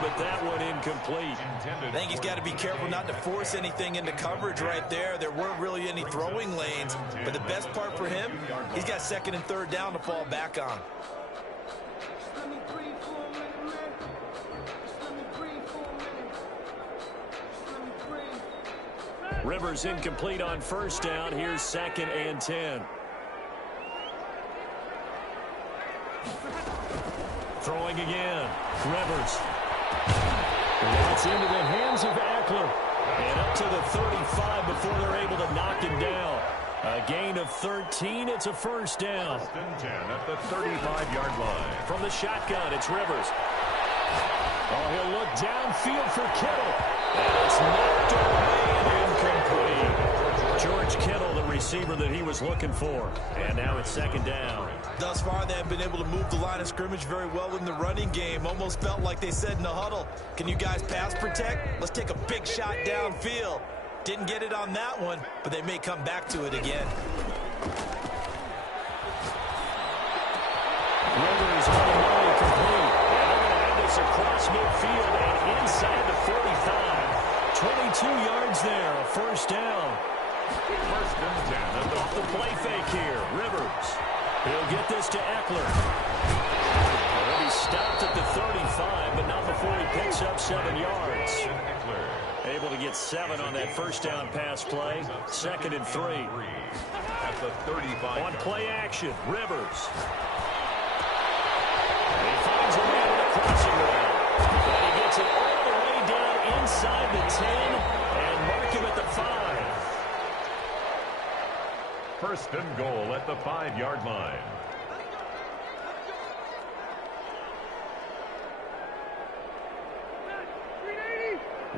but that one incomplete. I think he's got to be careful not to force anything into coverage right there. There weren't really any throwing lanes, but the best part for him, he's got second and third down to fall back on. Rivers incomplete on first down. Here's second and 10. Throwing again. Rivers. That's into the hands of Eckler. And up to the 35 before they're able to knock him down. A gain of 13. It's a first down. First and 10 at the 35-yard line. From the shotgun, it's Rivers. Oh, he'll look downfield for Kittle. And it's knocked away and incomplete. George Kittle, the receiver that he was looking for. And now it's second down. Thus far, they have been able to move the line of scrimmage very well in the running game. Almost felt like they said in the huddle, can you guys pass protect? Let's take a big shot downfield. Didn't get it on that one, but they may come back to it again. Rivers on the money, complete. And they're going to have this across midfield and inside the 45. 22 yards there, a first down. First and 10 Off the play fake here, Rivers. He'll get this to Eckler. Well, he stopped at the 35, but not before he picks up 7 yards. Able to get 7 on that first down pass play. Second and 3. At the 35. On play action, Rivers. And he finds a man with a crossing route. And he gets it all the way down inside the 10 and mark him at the 5. First and goal at the 5-yard line.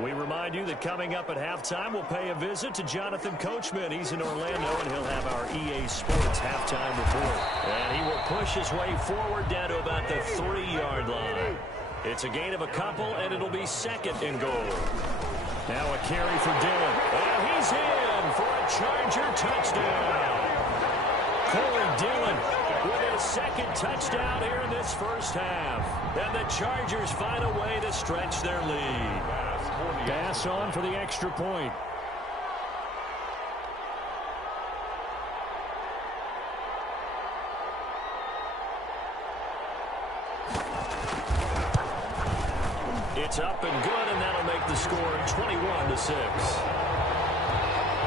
We remind you that coming up at halftime, we'll pay a visit to Jonathan Coachman. He's in Orlando, and he'll have our EA Sports halftime report. And he will push his way forward down to about the 3-yard line. It's a gain of a couple, and it'll be second and goal. Now a carry for Dillon. And he's in for a Charger touchdown. Corey Dillon with his second touchdown here in this first half. And the Chargers find a way to stretch their lead. Pass on for the extra point. It's up and good, and that'll make the score 21-6.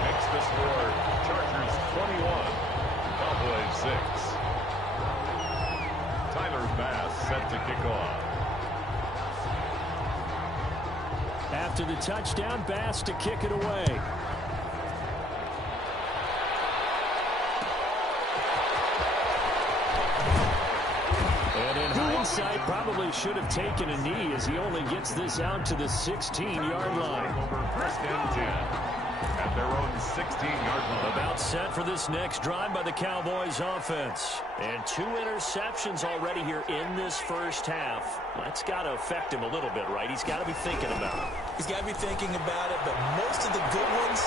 Makes the score Chargers 21, Cowboys 6. Tyler Bass set to kick off. After the touchdown, Bass to kick it away. And in hindsight, probably should have taken a knee as he only gets this out to the 16-yard line. Over first and 10 at their own 16-yard line. About set for this next drive by the Cowboys offense. And 2 interceptions already here in this first half. That's got to affect him a little bit, right? He's got to be thinking about it. He's got to be thinking about it, but most of the good ones,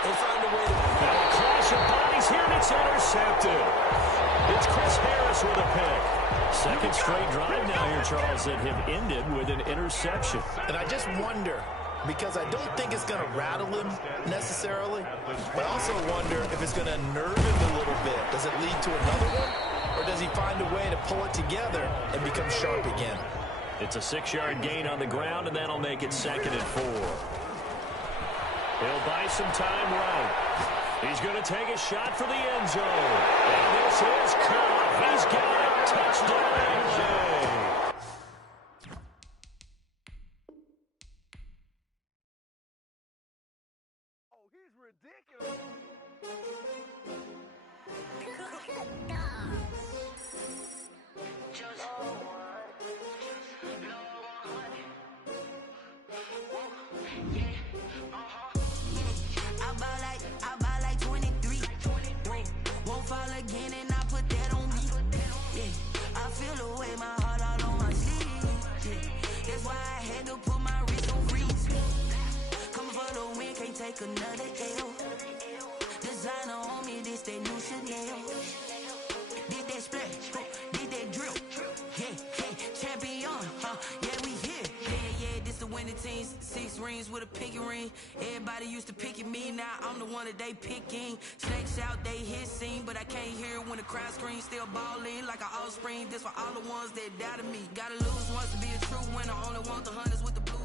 they find a way to... Now a clash of bodies here, and it's intercepted. It's Chris Harris with a pick. Second straight drive now here, Charles, that have ended with an interception. And I just wonder, because I don't think it's going to rattle him necessarily, but I also wonder if it's going to unnerve him a little bit. Does it lead to another one? Or does he find a way to pull it together and become sharp again? It's a 6-yard gain on the ground, and that'll make it second and 4. He'll buy some time right. He's going to take a shot for the end zone. And this is caught. He's got it. Touchdown, AJ. Oh, he's ridiculous. I buy like 23. Won't fall again, and I put that on me. Yeah, I feel the way, my heart all on my sleeve. Yeah, that's why I had to put my wrist on freeze. Coming for the win, can't take another L. Designer on me, this that new Chanel. Did that splash, did that drip. Yeah, champion, yeah, we here. Yeah, winning teams, 6 rings with a pinky ring. Everybody used to pick at me, now I'm the one that they picking. Snakes out, they hit scene, but I can't hear when the crowd screams. Still balling like an offspring. This for all the ones that doubted me. Gotta lose once to be a true winner. Only want the hunters with the blues.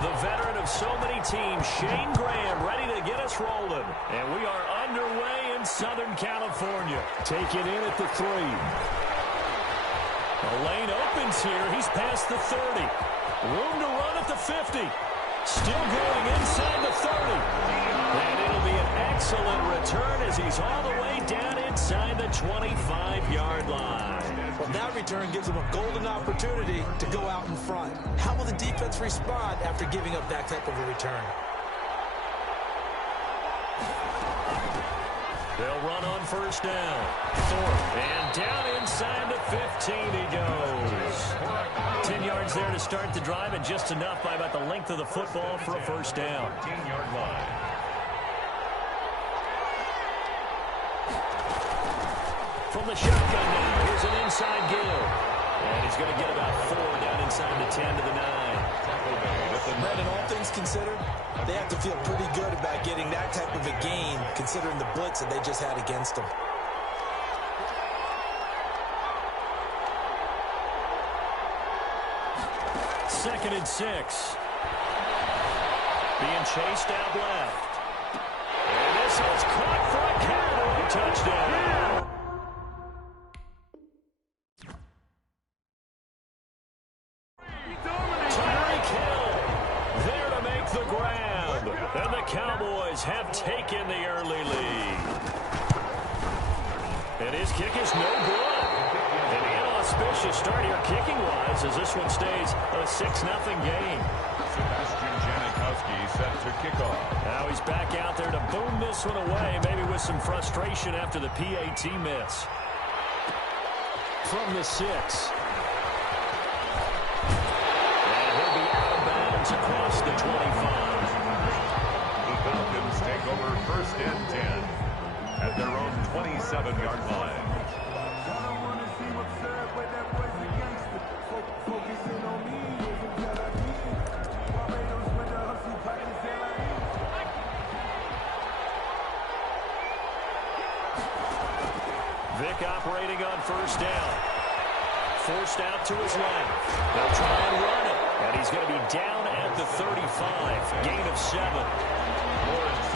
The veteran of so many teams, Shane Graham, ready to get us rolling. And we are underway in Southern California. Taken in at the 3. The lane opens here. He's past the 30. Room to run at the 50. Still going inside the 30. And it'll be an excellent return as he's all the way down inside the 25-yard line. Well, that return gives them a golden opportunity to go out in front. How will the defense respond after giving up that type of a return? They'll run on first down. 4th, and down inside the 15 he goes. 10 yards there to start the drive, and just enough by about the length of the football for a first down. 10-yard line. From the shotgun now, here's an inside give. And he's going to get about 4 down inside the 10 to the 9. Brandon, all things considered, they have to feel pretty good about getting that type of a gain, considering the blitz that they just had against them. Second and 6. Being chased out left. And this is caught for a Cowboy touchdown. Tyreek Hill there to make the grab. And the Cowboys have taken the early lead. And his kick is no good. An inauspicious start here kicking-wise as this one stays a 6-0 game. Sebastian Janikowski set to kick off. Now he's back out there to boom this one away, maybe with some frustration after the PAT miss. From the 6. And he'll be out of bounds across the 25. The Falcons take over 1st and 10 at their own 27-yard line. Vick operating on first down. Forced out to his left. They'll try and run it. And he's going to be down at the 35. Gain of 7.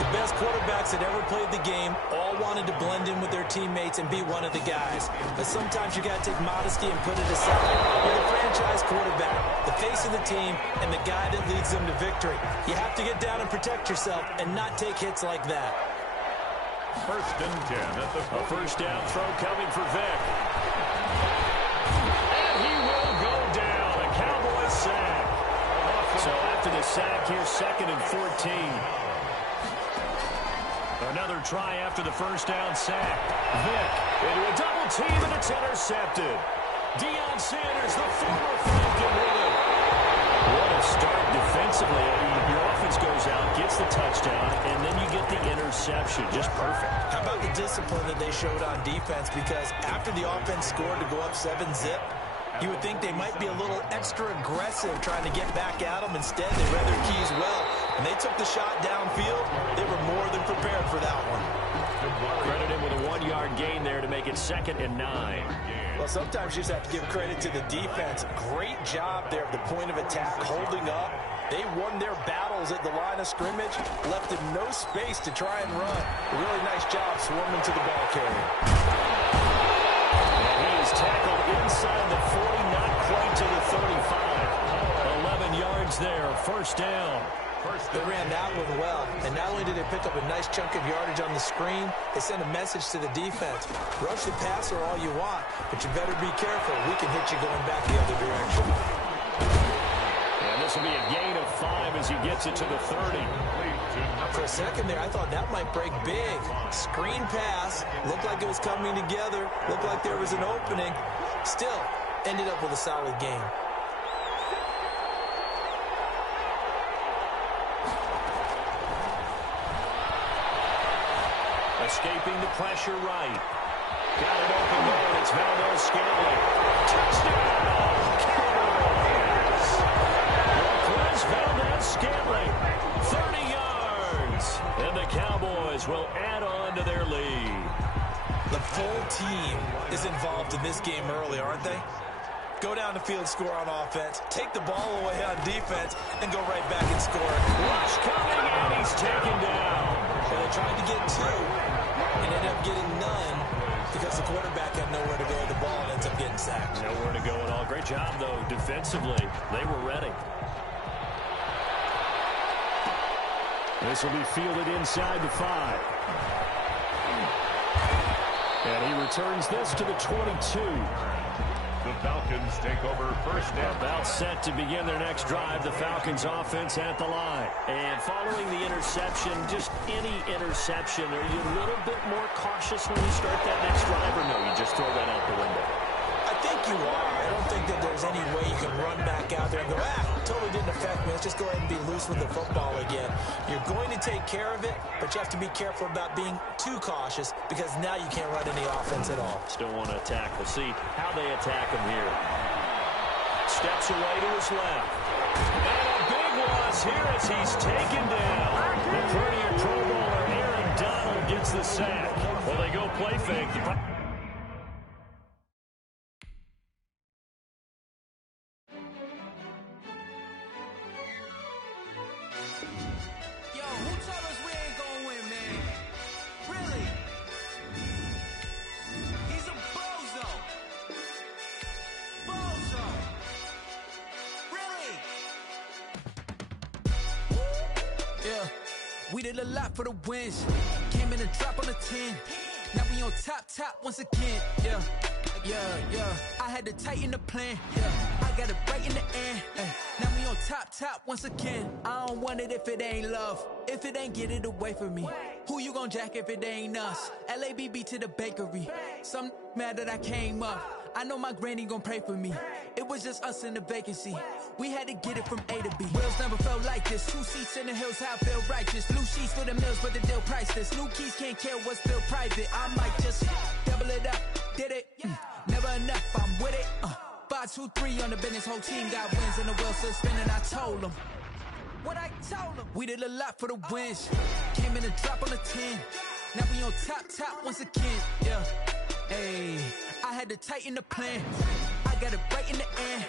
The best quarterbacks that ever played the game all wanted to blend in with their teammates and be one of the guys. But sometimes you got to take modesty and put it aside. You're the franchise quarterback, the face of the team, and the guy that leads them to victory. You have to get down and protect yourself and not take hits like that. 1st and 10 at the A first down throw coming for Vick. And he will go down. A Cowboys sack. So after the sack, here's 2nd and 14. Another try after the first down sack. Vick into a double team, and it's intercepted. Deion Sanders, the former Falcon, with it. What a start defensively. Your offense goes out, gets the touchdown, and then you get the interception. Just perfect. How about the discipline that they showed on defense? Because after the offense scored to go up 7-zip, you would think they might be a little extra aggressive trying to get back at them. Instead, they read their keys well. When they took the shot downfield, they were more than prepared for that one. Credit him with a 1-yard gain there to make it 2nd and 9. Well, sometimes you just have to give credit to the defense. Great job there at the point of attack, holding up. They won their battles at the line of scrimmage, left them no space to try and run. A really nice job swarming to the ball carrier. And he is tackled inside the 40, not quite to the 35. 11 yards there, first down. They ran that one well, and not only did they pick up a nice chunk of yardage on the screen, they sent a message to the defense. Rush the passer all you want, but you better be careful. We can hit you going back the other direction. And this will be a gain of 5 as he gets it to the 30. For a second there, I thought that might break big. Screen pass, looked like it was coming together, looked like there was an opening. Still, ended up with a solid game. Escaping the pressure right. Got it open there. It's Valdez-Scantling. Touchdown! Cowboys! Marquez Valdez-Scantling. 30 yards. And the Cowboys will add on to their lead. The full team is involved in this game early, aren't they? Go down the field, score on offense, take the ball away on defense, and go right back and score. Rush coming, and he's taken down. And they tried to get two and ended up getting none because the quarterback had nowhere to go with the ball and ends up getting sacked. Nowhere to go at all. Great job, though, defensively. They were ready. This will be fielded inside the 5. And he returns this to the 22. The Falcons take over first down. About set to begin their next drive. The Falcons offense at the line. And following the interception, just any interception, are you a little bit more cautious when you start that next drive, or no, you just throw that out the window? I think you are. I don't think that there's any way you can run back out there and go, totally didn't affect me. Let's just go ahead and be loose with the football again. You're going to take care of it, but you have to be careful about being too cautious because now you can't run any offense at all. Still want to attack. We'll see how they attack him here. Steps away to his left. And a big loss here as he's taken down. The prettier Pro Bowler Aaron Donald gets the sack. Well, they go play fake. We did a lot for the wins. Came in and drop on the 10. Now we on top once again. Yeah. I had to tighten the plan. Yeah, I got it right in the end. Now we on top once again. I don't want it if it ain't love. If it ain't, get it away from me. Who you gon' jack if it ain't us? LABB to the bakery. Some mad that I came up. I know my granny gon' pray for me. It was just us in the vacancy. We had to get it from A to B. Wheels never felt like this. 2 seats in the hills, how I feel righteous. Blue sheets for the mills, but the deal priceless. New keys can't care what's still private. I might just double it up. Did it? Never enough, I'm with it. 5, 2, 3 on the business. Whole team got wins and the wheels still spinning. I told them what I told them. We did a lot for the wins. Came in and drop on the 10. Now we on top once again. Yeah. Hey, I had to tighten the plan. I got it right in the end.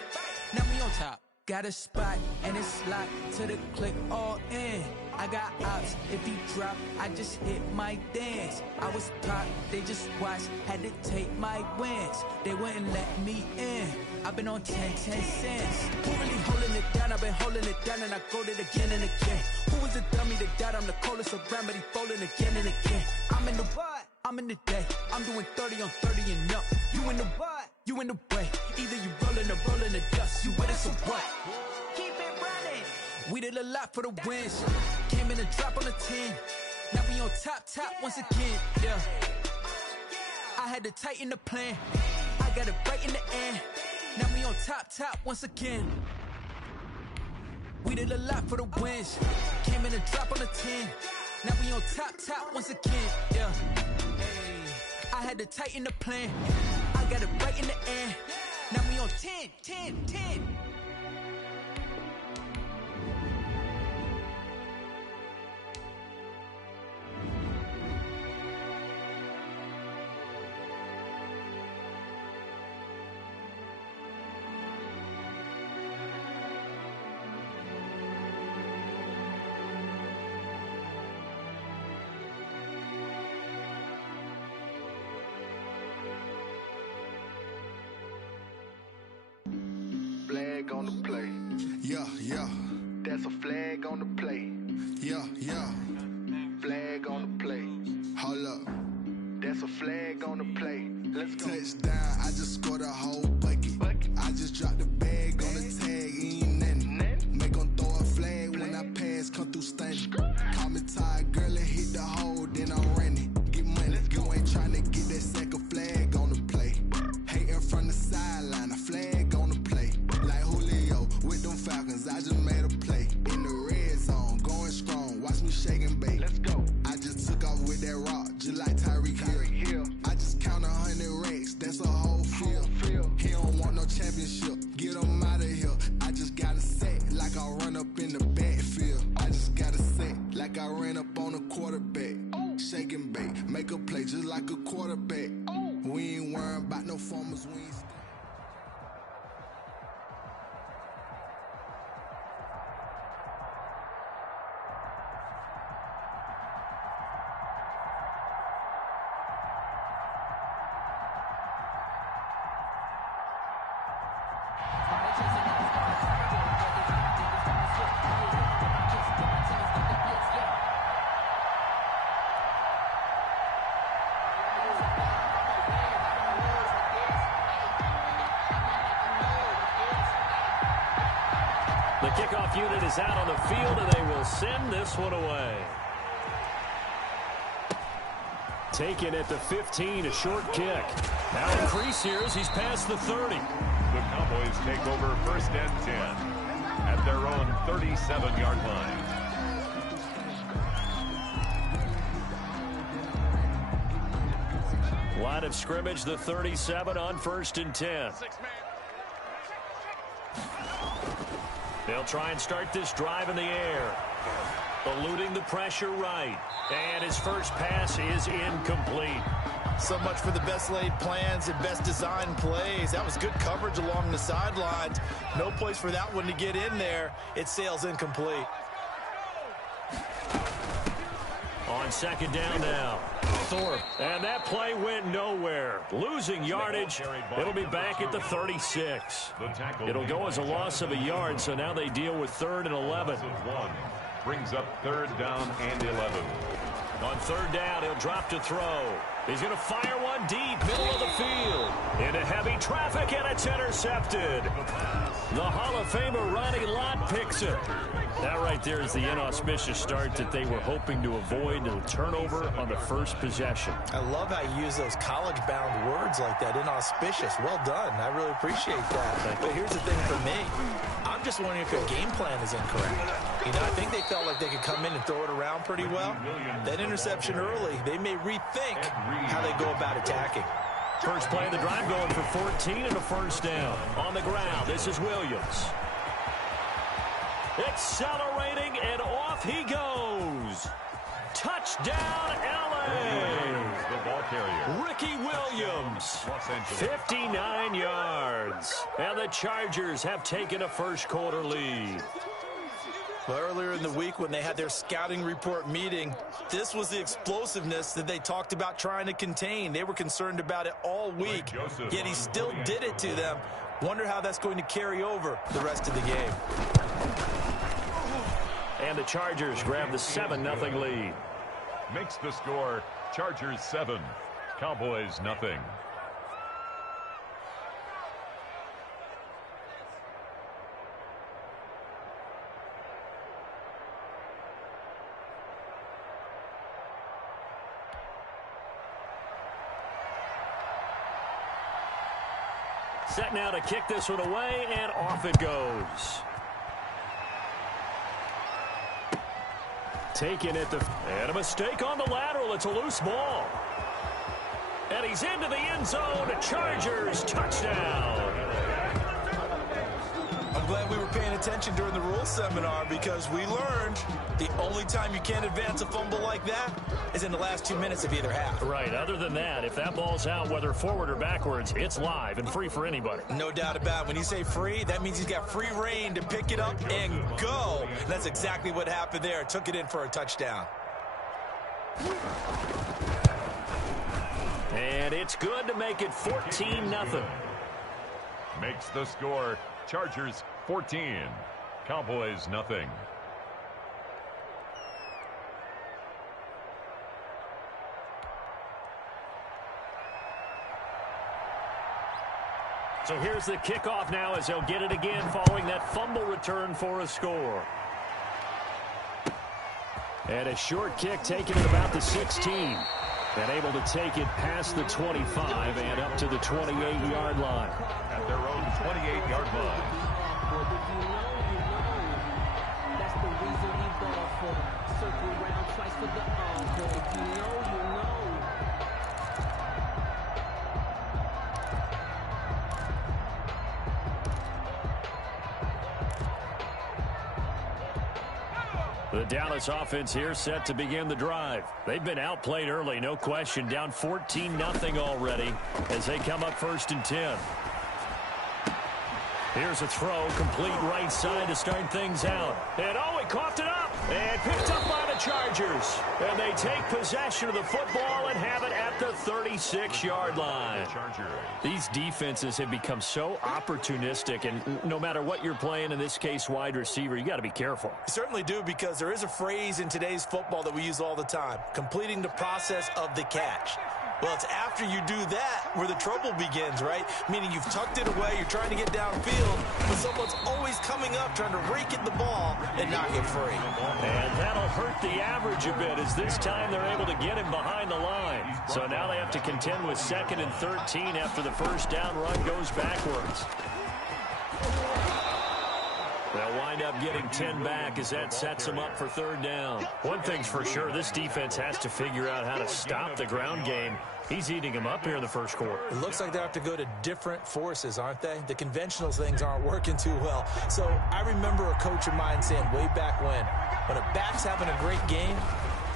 Now we on top. Got a spot and it's locked to the click all in. I got ops, if he drop, I just hit my dance. I was top, they just watched, had to take my wins. They wouldn't let me in. I've been on 10 cents. Who really holding it down? I've been holding it down and I go it again and again. Who was the dummy that died? I'm the coldest around, but he folding again and again. I'm in the what? I'm in the day. I'm doing 30 on 30 and up. You in the what? You in the way. Either you rolling or rolling the dust. You with us or what? Keep it running. We did a lot for the wins. Came in and drop on the 10. Now we on top once again. Yeah. I had to tighten the plan. I got it right in the end. Now we on top once again. We did a lot for the wins. Came in and drop on the 10. Now we on top once again. Yeah. Hey, I had to tighten the plan. I got it right in the end. Now we on 10. Flag on the play. Yeah. That's a flag on the play. Yeah. Flag on the play. Hold up. That's a flag on the play. Let's go. Touchdown, I just scored a whole bucket. I just dropped the bag on the tag, ain't nothing. Make 'em throw a flag when I pass, come through stunning. Call me Ty shake and bake. Let's go. I just took off with that rock, just like Tyreek Hill. I just count 100 racks, that's a whole field. He don't want no championship, get him out of here. I just gotta say, like I run up in the backfield. I just gotta say, like I ran up on a quarterback. Shake and bake, make a play just like a quarterback. We ain't worrying about no formers, we ain't The kickoff unit is out on the field, and they will send this one away. Taken at the 15, a short kick. Now increase here as he's past the 30. The Cowboys take over 1st and 10 at their own 37-yard line. Line of scrimmage, the 37 on 1st and 10. They'll try and start this drive in the air. Eluding the pressure right. And his first pass is incomplete. So much for the best laid plans and best designed plays. That was good coverage along the sidelines. No place for that one to get in there. It sails incomplete. On 2nd down now. Thorpe. And that play went nowhere. Losing yardage. It'll be back at the 36. It'll go as a loss of a yard, so now they deal with 3rd and 11. Brings up 3rd down and 11. On 3rd down, he'll drop to throw. He's going to fire one deep, middle of the field. Into heavy traffic, and it's intercepted. The Hall of Famer Ronnie Lott picks it. That right there is the inauspicious start that they were hoping to avoid, a turnover on the first possession. I love how you use those college-bound words like that, inauspicious. Well done. I really appreciate that. But here's the thing for me. I'm just wondering if their game plan is incorrect. You know, I think they felt like they could come in and throw it around pretty well. That interception early, they may rethink how they go about attacking. First play of the drive going for 14 and a 1st down. On the ground, this is Williams. Accelerating, and off he goes. Touchdown, L.A. The ball carrier, Ricky Williams, 59 yards. And the Chargers have taken a first-quarter lead. Well, earlier in the week when they had their scouting report meeting, this was the explosiveness that they talked about trying to contain. They were concerned about it all week, yet he still did it to them. Wonder how that's going to carry over the rest of the game. And the Chargers grab the 7-0 lead. makes the score Chargers 7, Cowboys nothing. Set now to kick this one away, and off it goes. Taken at the... And a mistake on the lateral. It's a loose ball. And he's into the end zone. Chargers touchdown. I'm glad we were paying attention during the rules seminar because we learned the only time you can't advance a fumble like that is in the last 2 minutes of either half. Right. Other than that, if that ball's out, whether forward or backwards, it's live and free for anybody. No doubt about it. When you say free, that means he's got free reign to pick it up and go. And that's exactly what happened there. Took it in for a touchdown. And it's good to make it 14-0. Makes the score Chargers 14, Cowboys nothing. So here's the kickoff now as they'll get it again following that fumble return for a score. And a short kick taken at about the 16. And able to take it past the 25 and up to the 28-yard line. At their own 28-yard line. reason we ball for. Circle round twice for the encore. If you know, you know. The Dallas offense here set to begin the drive. They've been outplayed early, no question. Down 14-0 already as they come up 1st and 10. Here's a throw, complete right side to start things out. And oh, he coughed it up and picked up by the Chargers. And they take possession of the football and have it at the 36-yard line. These defenses have become so opportunistic, and no matter what you're playing, in this case wide receiver, you got to be careful. You certainly do, because there is a phrase in today's football that we use all the time: completing the process of the catch. Well, it's after you do that where the trouble begins, right? Meaning you've tucked it away, you're trying to get downfield, but someone's always coming up trying to rake at the ball and knock it free. And that'll hurt the average a bit, as this time they're able to get him behind the line. So now they have to contend with 2nd and 13 after the first down run goes backwards. They'll wind up getting 10 back as that sets them up for 3rd down. One thing's for sure, this defense has to figure out how to stop the ground game. He's eating them up here in the first quarter. It looks like they have to go to different forces, aren't they? The conventional things aren't working too well. So I remember a coach of mine saying way back when a back's having a great game,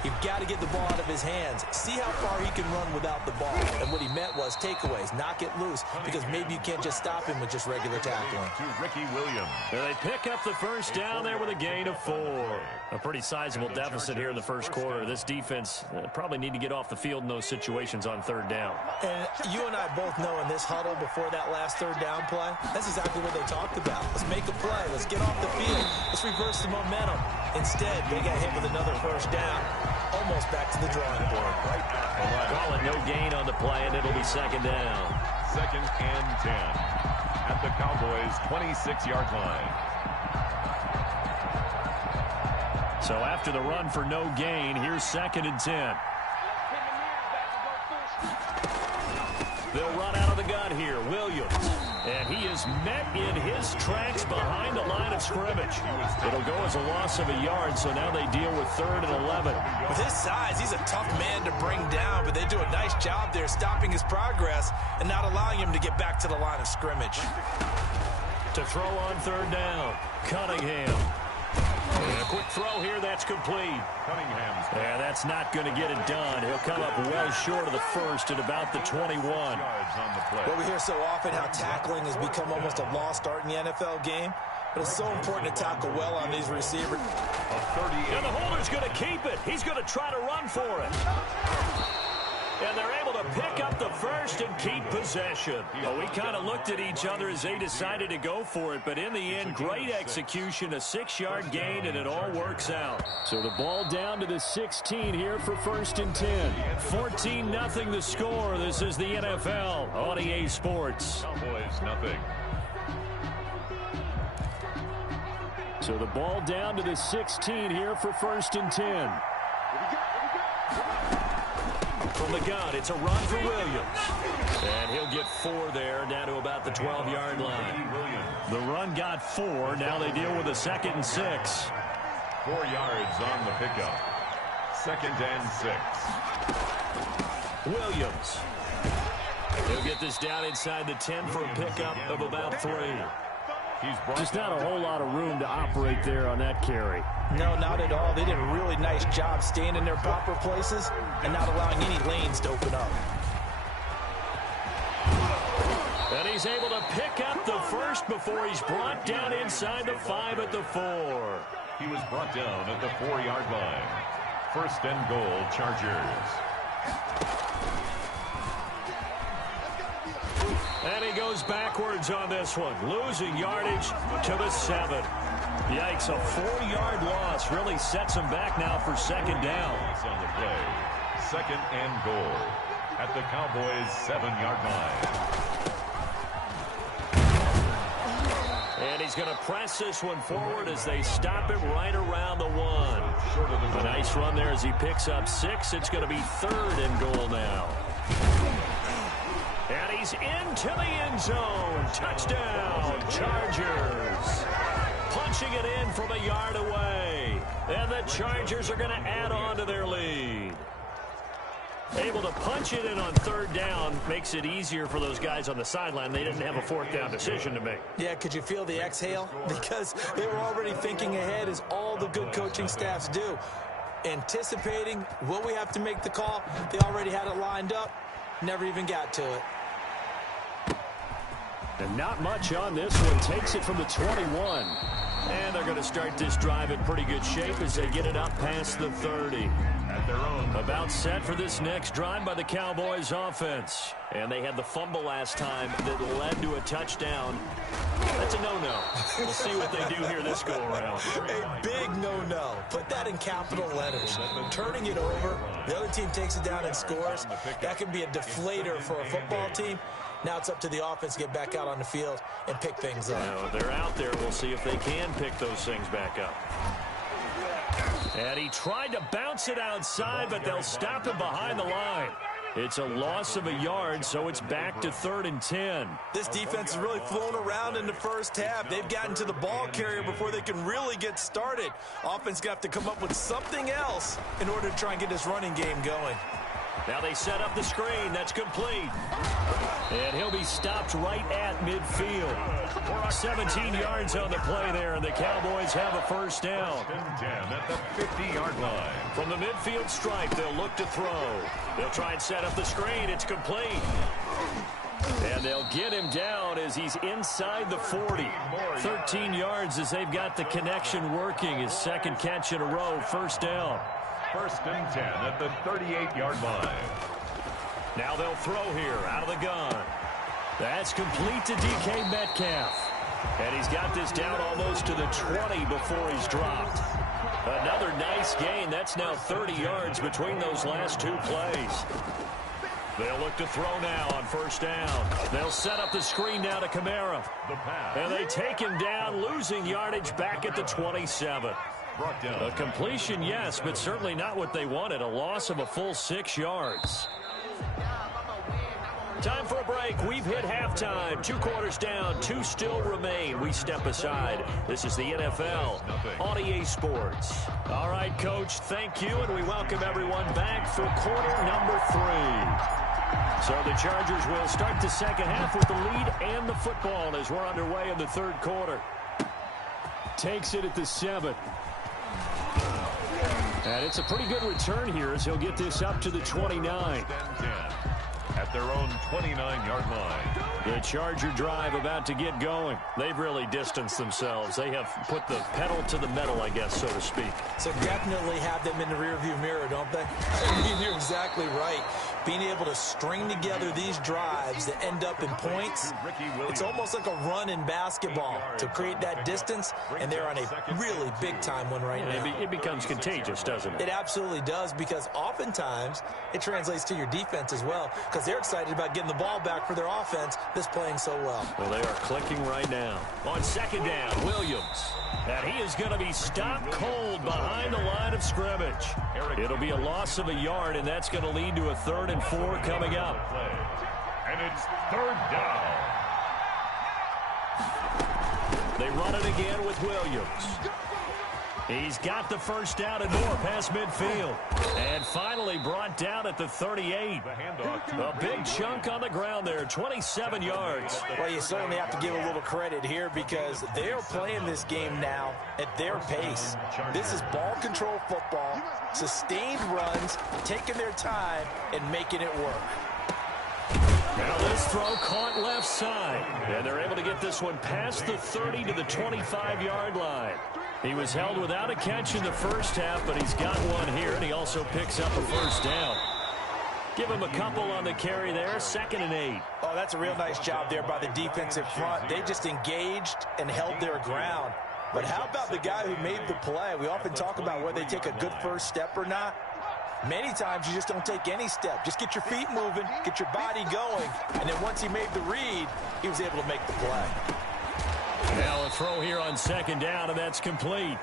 you've got to get the ball out of his hands. See how far he can run without the ball. And what he meant was takeaways, knock it loose, because maybe you can't just stop him with just regular tackling. To Ricky Williams. And they pick up the first down there with a gain of 4. A pretty sizable deficit here in the first quarter. This defense probably need to get off the field in those situations on 3rd down. And you and I both know in this huddle before that last 3rd down play, that's exactly what they talked about. Let's make a play. Let's get off the field. Let's reverse the momentum. Instead, they got hit with another first down. Almost back to the drawing board. Call it no gain on the play, and it'll be 2nd down. 2nd and 10 at the Cowboys' 26-yard line. So after the run for no gain, here's 2nd and 10. They'll run out of the gun here. Williams. And he is met in his tracks behind the line of scrimmage. It'll go as a loss of a yard, so now they deal with 3rd and 11. With his size, he's a tough man to bring down, but they do a nice job there stopping his progress and not allowing him to get back to the line of scrimmage. To throw on 3rd down, Cunningham. And a quick throw here, that's complete. Cunningham's. And that's not going to get it done. He'll come up well short of the first at about the 21. Well, we hear so often how tackling has become almost a lost art in the NFL game, but it's so important to tackle well on these receivers. And the holder's going to keep it. He's going to try to run for it. And they're able to pick up the first and keep possession. Well, we kind of looked at each other as they decided to go for it, but in the end, great execution, a 6-yard gain, and it all works out. So the ball down to the 16 here for 1st and 10. 14-0 the score. This is the NFL on EA Sports. Cowboys nothing. So the ball down to the 16 here for 1st and 10. From the gun, it's a run for Williams. And he'll get 4 there, down to about the 12-yard line. The run got 4. Now they deal with a 2nd and 6. 4 yards on the pickup. 2nd and 6. Williams. He'll get this down inside the 10 for a pickup of about 3. Just not a whole lot of room to operate there on that carry. No, not at all. They did a really nice job staying in their proper places and not allowing any lanes to open up. And he's able to pick up the first before he's brought down inside the 5 at the 4. He was brought down at the 4-yard line. 1st and goal, Chargers. And he goes backwards on this one, losing yardage to the 7. Yikes, a 4-yard loss really sets him back now for 2nd down. On the play, 2nd and goal at the Cowboys' 7-yard line. And he's going to press this one forward as they stop him right around the 1. A nice run there as he picks up 6. It's going to be 3rd and goal now. And he's into the end zone. Touchdown, Chargers. punching it in from a yard away. And the Chargers are going to add on to their lead. Able to punch it in on third down makes it easier for those guys on the sideline. They didn't have a fourth down decision to make. Yeah, could you feel the exhale? Because they were already thinking ahead, as all the good coaching staffs do. Anticipating, will we have to make the call? They already had it lined up. Never even got to it. And not much on this one. Takes it from the 21. And they're going to start this drive in pretty good shape as they get it up past the 30. At their own. About set for this next drive by the Cowboys offense. And they had the fumble last time that led to a touchdown. That's a no-no. We'll see what they do here this go-around. A big no-no. Put that in capital letters. Turning it over, the other team takes it down and scores. That can be a deflator for a football team. Now it's up to the offense to get back out on the field and pick things up. Now, they're out there. We'll see if they can pick those things back up. And he tried to bounce it outside, but they'll stop him behind the line. It's a loss of a yard, so it's back to 3rd and 10. This defense has really flown around in the first half. They've gotten to the ball carrier before they can really get started. Offense got to come up with something else in order to try and get this running game going. Now they set up the screen. That's complete. And he'll be stopped right at midfield. 17 yards on the play there, and the Cowboys have a first down. 10 at the 50-yard line. From the midfield stripe, they'll look to throw. They'll try and set up the screen. It's complete. And they'll get him down as he's inside the 40. 13 yards as they've got the connection working. His second catch in a row, first down. 1st and 10 at the 38-yard line. Now they'll throw here out of the gun. That's complete to DK Metcalf. And he's got this down almost to the 20 before he's dropped. Another nice gain. That's now 30 yards between those last two plays. They'll look to throw now on first down. They'll set up the screen now to Kamara. And they take him down, losing yardage back at the 27. A completion, yes, but certainly not what they wanted. A loss of a full 6 yards. Time for a break. We've hit halftime. 2 quarters down. 2 still remain. We step aside. This is the NFL on EA Sports. All right, Coach, thank you, and we welcome everyone back for quarter number 3. So the Chargers will start the second half with the lead and the football as we're underway in the 3rd quarter. Takes it at the 7. And it's a pretty good return here as he'll get this up to the 29. At their own 29-yard line. The Charger drive about to get going. They've really distanced themselves. They have put the pedal to the metal, I guess, so to speak. So definitely have them in the rearview mirror, don't they? I mean, you're exactly right. Being able to string together these drives that end up in points, it's almost like a run in basketball to create that distance, and they're on a really big-time one right now. It becomes contagious, doesn't it? It absolutely does, because oftentimes it translates to your defense as well, because they're excited about getting the ball back for their offense that's playing so well. Well, they are clicking right now. On second down, Williams. And he is going to be stopped cold behind the line of scrimmage. It'll be a loss of a yard, and that's going to lead to a 3rd and 4 coming up. And it's 3rd down. They run it again with Williams. He's got the first down and more past midfield. And finally brought down at the 38. A big chunk on the ground there, 27 yards. Well, you certainly have to give a little credit here because they're playing this game now at their pace. This is ball control football, sustained runs, taking their time and making it work. Now this throw caught left side. And they're able to get this one past the 30 to the 25-yard line. He was held without a catch in the first half, but he's got one here, and he also picks up a first down. Give him a couple on the carry there, 2nd and 8. Oh, that's a real nice job there by the defensive front. They just engaged and held their ground. But how about the guy who made the play? We often talk about whether they take a good first step or not. Many times you just don't take any step. Just get your feet moving, get your body going, and then once he made the read, he was able to make the play. Now a throw here on second down, and that's complete.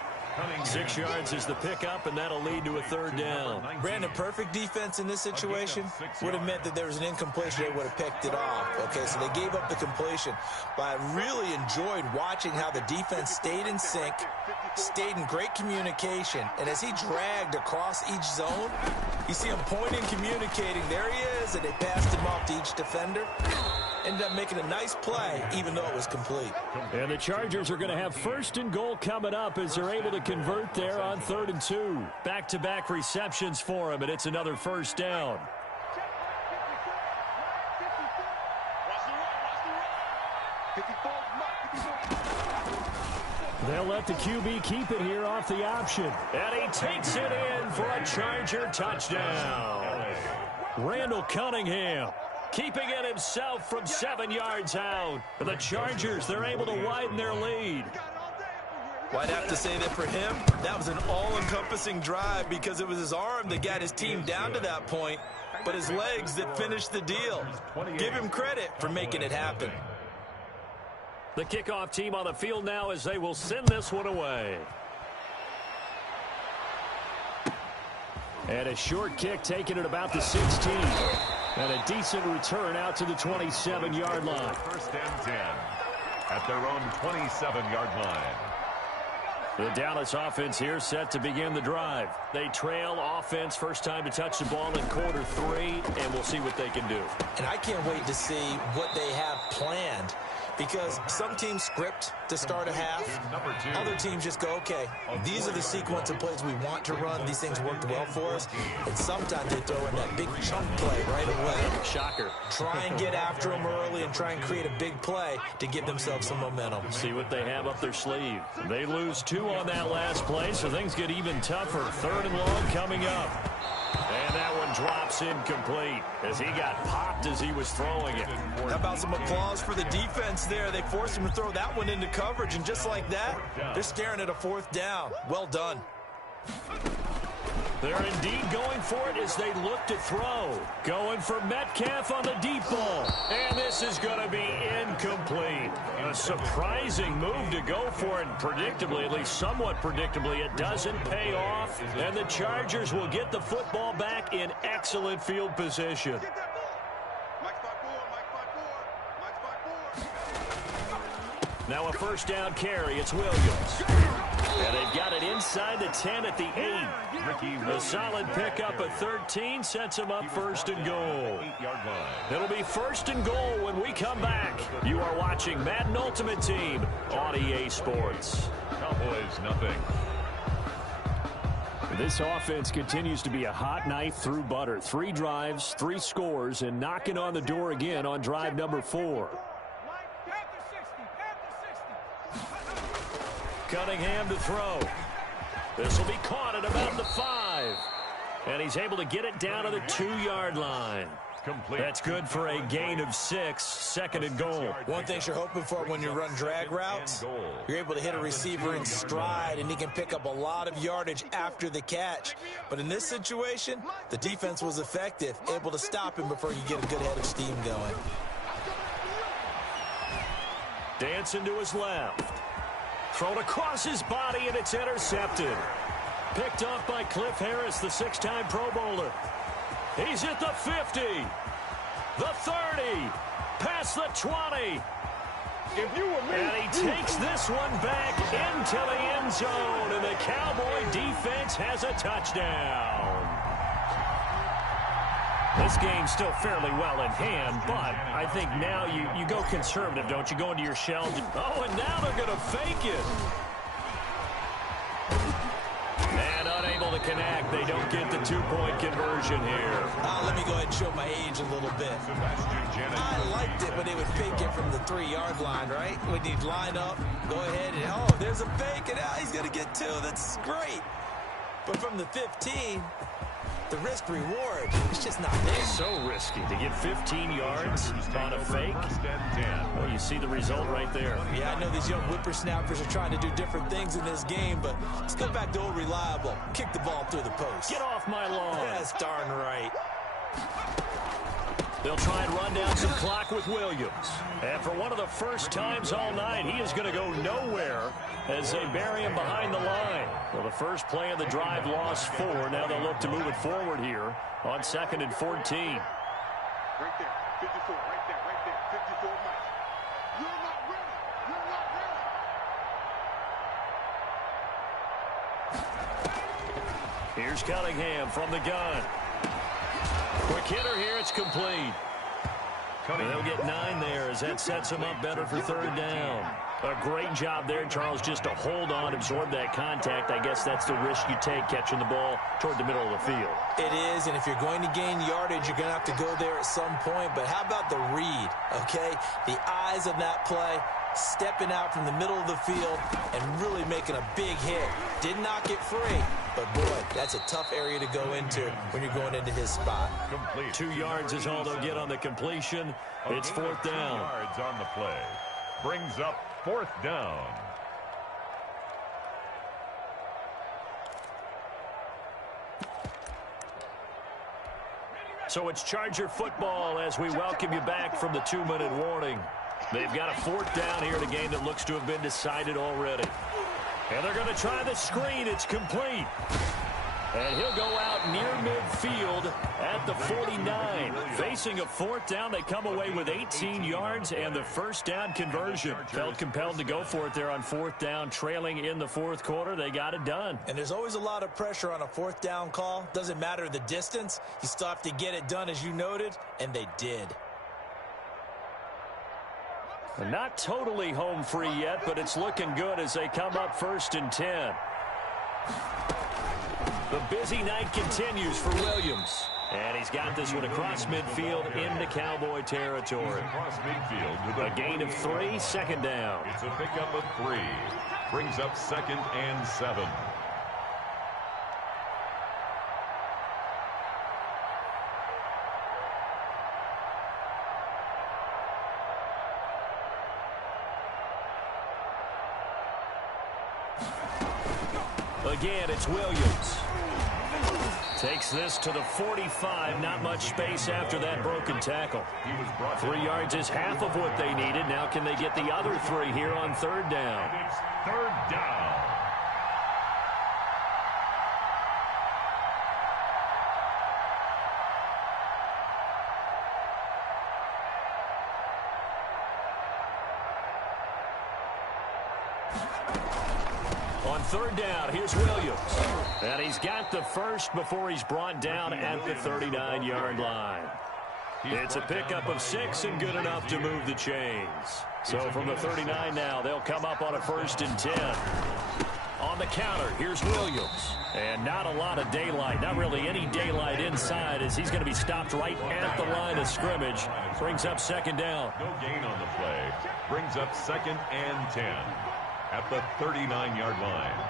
6 yards is the pickup, and that'll lead to a third down. Brandon, perfect defense in this situation would have meant that there was an incompletion. They would have picked it off. Okay, so they gave up the completion. But I really enjoyed watching how the defense stayed in sync, stayed in great communication. And as he dragged across each zone, you see him pointing, communicating. There he is, and they passed him off to each defender. Ended up making a nice play, even though it was complete. And the Chargers are going to have 1st and goal coming up as they're able to convert there on 3rd and 2. Back-to-back receptions for him, and it's another first down. They'll let the QB keep it here off the option. And he takes it in for a Charger touchdown. Randall Cunningham keeping it himself from 7 yards out. For the Chargers, they're able to widen their lead. Well, I'd have to say that for him, that was an all-encompassing drive because it was his arm that got his team down to that point, but his legs that finished the deal. Give him credit for making it happen. The kickoff team on the field now as they will send this one away. And a short kick taken at about the 16. And a decent return out to the 27-yard line. 1st and 10 at their own 27-yard line. The Dallas offense here set to begin the drive. They trail offense, first time to touch the ball in quarter 3, and we'll see what they can do. And I can't wait to see what they have planned, because some teams script to start a half. Other teams just go, okay, these are the sequence of plays we want to run. These things worked well for us. And sometimes they throw in that big chunk play right away. Shocker. Try and get after them early and try and create a big play to give themselves some momentum. See what they have up their sleeve. They lose 2 on that last play, so things get even tougher. 3rd and long coming up. And that one drops incomplete as he got popped as he was throwing it. How about some applause for the defense there? They forced him to throw that one into coverage, and just like that, they're staring at a 4th down. Well done. They're indeed going for it as they look to throw. Going for Metcalf on the deep ball. And this is going to be incomplete. A surprising move to go for it. Predictably, at least somewhat predictably, it doesn't pay off. And the Chargers will get the football back in excellent field position. Now a first down carry. It's Williams. And they've got it inside the 10 at the 8. A solid pickup at 13 sets them up 1st and goal. It'll be 1st and goal when we come back. You are watching Madden Ultimate Team on EA Sports. Cowboys nothing. This offense continues to be a hot knife through butter. 3 drives, 3 scores, and knocking on the door again on drive number 4. Cunningham to throw. This will be caught at about the 5. And he's able to get it down to the 2-yard line. Complete. That's good for a gain of 6, 2nd and goal. One thing you're hoping for when you run drag routes, you're able to hit a receiver in stride, and he can pick up a lot of yardage after the catch. But in this situation, the defense was effective, able to stop him before you get a good head of steam going. Dancing to his left. Thrown across his body, and it's intercepted. Picked off by Cliff Harris, the 6-time Pro Bowler. He's at the 50, the 30, past the 20. And he takes this one back into the end zone, and the Cowboy defense has a touchdown. This game's still fairly well in hand, but I think now you go conservative, don't you? Go into your shell. Oh, and now they're going to fake it. And unable to connect. They don't get the 2-point conversion here. Let me go ahead and show my age a little bit. I liked it when they would fake it from the 3-yard line, right? When you'd line up, go ahead and, oh, there's a fake, and he's going to get 2. That's great. But from the 15, the risk reward is just not there. So risky to get 15 yards on a fake. Well, you see the result right there. Yeah, I know these young whippersnappers are trying to do different things in this game, but let's go back to old reliable. Kick the ball through the post. Get off my lawn. That's darn right. They'll try and run down some clock with Williams. And for one of the first times all night, he is going to go nowhere as they bury him behind the line. Well, the first play of the drive lost 4. Now they'll look to move it forward here on 2nd and 14. Right there, 54, right there, 54 miles. You're not ready. You're not ready. Here's Cunningham from the gun. Quick hitter here. It's complete. They'll get 9 there as that sets them up better for 3rd down. A great job there, Charles, just to hold on, absorb that contact. I guess that's the risk you take catching the ball toward the middle of the field. It is, and if you're going to gain yardage, you're going to have to go there at some point. But how about the read, okay? The eyes of that play, stepping out from the middle of the field and really making a big hit. Did not get free, but boy, that's a tough area to go into when you're going into his spot. Complete. 2 yards is all they'll get on the completion. It's 4th down. 2 yards on the play. Brings up 4th down. So it's Charger football as we welcome you back from the 2-minute warning. They've got a 4th down here in a game that looks to have been decided already. And they're going to try the screen. It's complete. And he'll go out near midfield at the 49. Facing a 4th down, they come away with 18 yards and the 1st down conversion. Felt compelled to go for it there on 4th down, trailing in the 4th quarter. They got it done. And there's always a lot of pressure on a 4th down call. Doesn't matter the distance. You still have to get it done, as you noted, and they did. Not totally home free yet, but it's looking good as they come up 1st and 10. The busy night continues for Williams. And he's got this one across midfield into Cowboy territory. Across midfield with a gain of 3, 2nd down. It's a pickup of 3. Brings up 2nd and 7. Again, it's Williams. Takes this to the 45. Not much space after that broken tackle. 3 yards is half of what they needed. Now can they get the other 3 here on 3rd down? It's 3rd down. On 3rd down, here's Williams. And he's got the first before he's brought down at the 39-yard line. It's a pickup of 6 and good enough to move the chains. So from the 39 now, they'll come up on a 1st and 10. On the counter, here's Williams. And not a lot of daylight, not really any daylight inside as he's going to be stopped right at the line of scrimmage. Brings up 2nd down. No gain on the play. Brings up 2nd and 10 at the 39-yard line.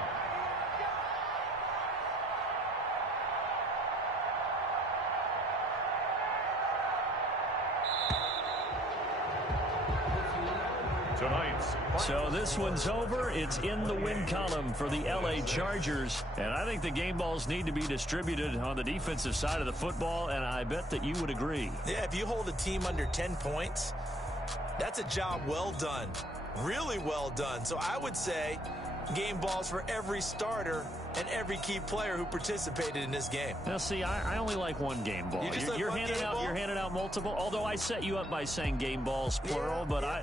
So this one's over. It's in the win column for the L.A. Chargers. And I think the game balls need to be distributed on the defensive side of the football, and I bet that you would agree. Yeah, if you hold a team under 10 points, that's a job well done. Really well done. So I would say game balls for every starter and every key player who participated in this game. Now, see, I only like one game ball. You're handing out multiple, although I set you up by saying game balls, plural, but I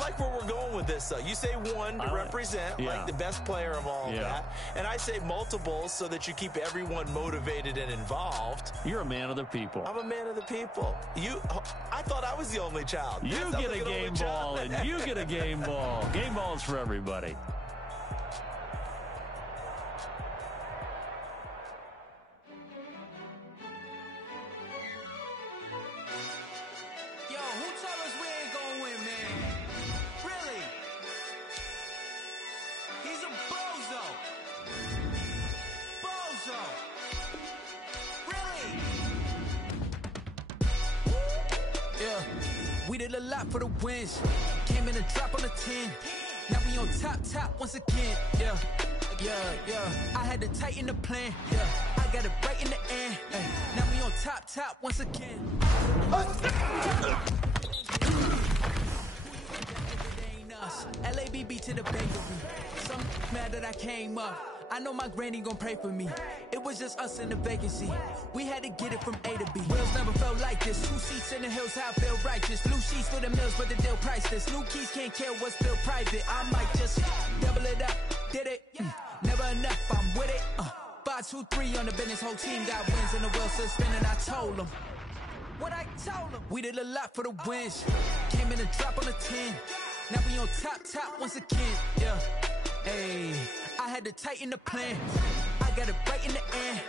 like where we're going with this, though. You say one to represent, like the best player of all of that, and I say multiples so that you keep everyone motivated and involved. You're a man of the people. I'm a man of the people. I thought I was the only child. You get a game ball, and you get a game ball. Game balls for everybody. We did a lot for the wins. Came in a drop on the 10. Now we on top once again. Yeah. I had to tighten the plan. Yeah. I got it right in the end. Now we on top once again. LABB to the bakery. Some mad that I came up. I know my granny gon' pray for me. It was just us in the vacancy. We had to get it from A to B. Wheels never felt like this. 2 seats in the hills, how I feel righteous. Blue sheets for the mills, but the deal priceless. New keys can't care what's still private. I might just double it up. Did it? Never enough, I'm with it. 5, 2, 3 on the business. Whole team got wins and the wheels still spinning. I told them what I told them. We did a lot for the wins. Came in and drop on the 10. Now we on top once again. Yeah. Hey, I had to tighten the plan. I got it right in the end.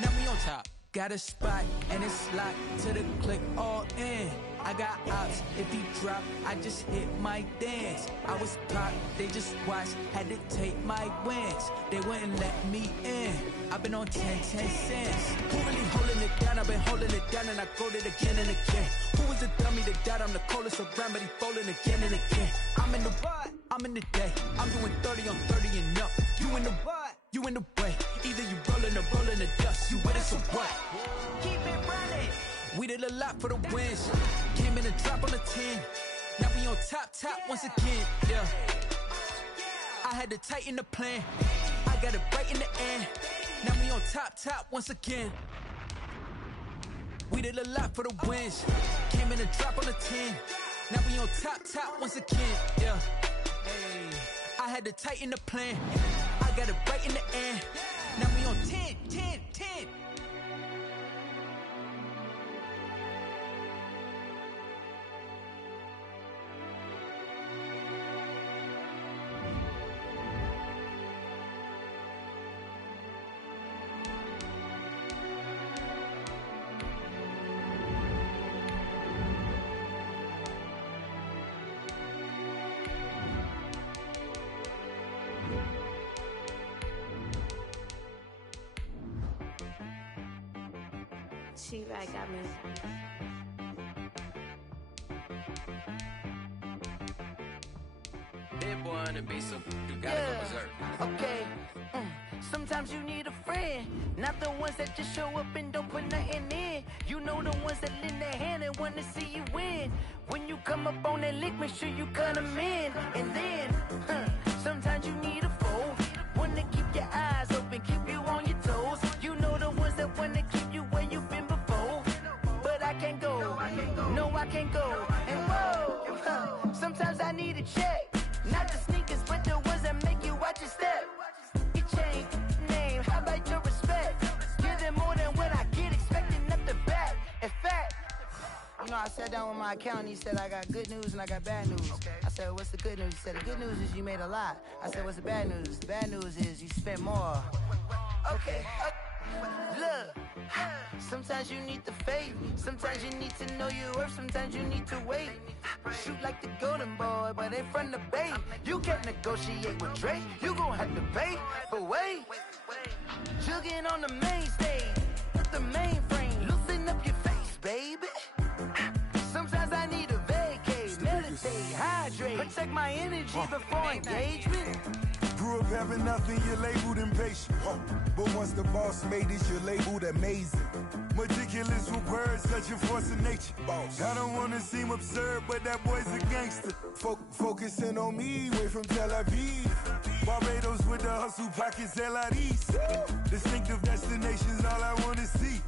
Now we on top. Got a spot and it's locked to the click all in. I got ops, if he drop, I just hit my dance. I was pop, they just watched, had to take my wins. They wouldn't let me in. I've been on 10 cents. Who really holding it down? I've been holding it down and I go it again and again. Who was the dummy that died? I'm the coldest around, but he folding again and again. I'm in the what? I'm in the day. I'm doing 30 on 30 and up. You in the what? You in the way. Either you rolling or rolling the dust. You with us or what? Keep it running. We did a lot for the wins. Came in and drop on the 10. Now we on top once again. Yeah. I had to tighten the plan. I got it right in the end. Now we on top once again. We did a lot for the wins. Came in and drop on the 10. Now we on top once again. Yeah. Hey. I had to tighten the plan. I got it right in the end. Now we on 10. She right got me. That boy on the beat, so you gotta go berserk. Okay. Sometimes you need a friend, not the ones that just show up and don't put nothing in. You know the ones that lend their hand and wanna see you win. When you come up on that lick, make sure you cut them in. And then, sometimes you need a foe, one to keep your eyes open, keep you on your toes. You know the ones that wanna keep you where you've been before. But I can't go, no I can't go. And whoa, sometimes I need a check, not the sneakers, but the ones that make you watch your step. Your chain, name, how about your respect? Give them more than what I get, expecting up the back. In fact, you know, I sat down with my accountant, he said I got good news and I got bad news. I said, what's the good news? He said, the good news is you made a lot. I said, what's the bad news? The bad news is you spent more. Okay. Look, sometimes you need the faith, sometimes you need to know your worth, sometimes you need to wait. Shoot like the golden boy, but ain't from the bay. You can't negotiate with Drake, you gon' have to pay. But wait, jugging on the main stage, with the mainframe, loosen up your face, baby. Sometimes I need a vacate, meditate, hydrate, protect my energy before engagement. Grew up having nothing, you're labeled impatient. But once the boss made it, you're labeled amazing. Meticulous with words, such a force of nature. I don't wanna seem absurd, but that boy's a gangster. Focusing on me, way from Tel Aviv. Barbados with the hustle pockets, LIDs. Distinctive destinations, all I wanna see.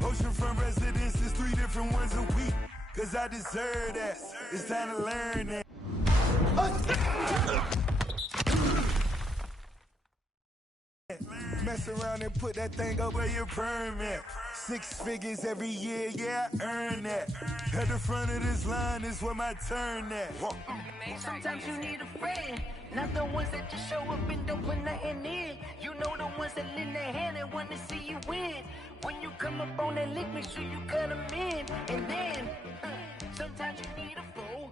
Oceanfront residences, 3 different ones a week. Cause I deserve that, it's time to learn that. Mess around and put that thing up where your permit. 6 figures every year, yeah, I earn that. At the front of this line is where my turn at. Sometimes you need a friend, not the ones that just show up and don't put nothing in. You know the ones that lend their hand and wanna see you win. When you come up on that lick, make sure you cut them in. And then, sometimes you need a foe.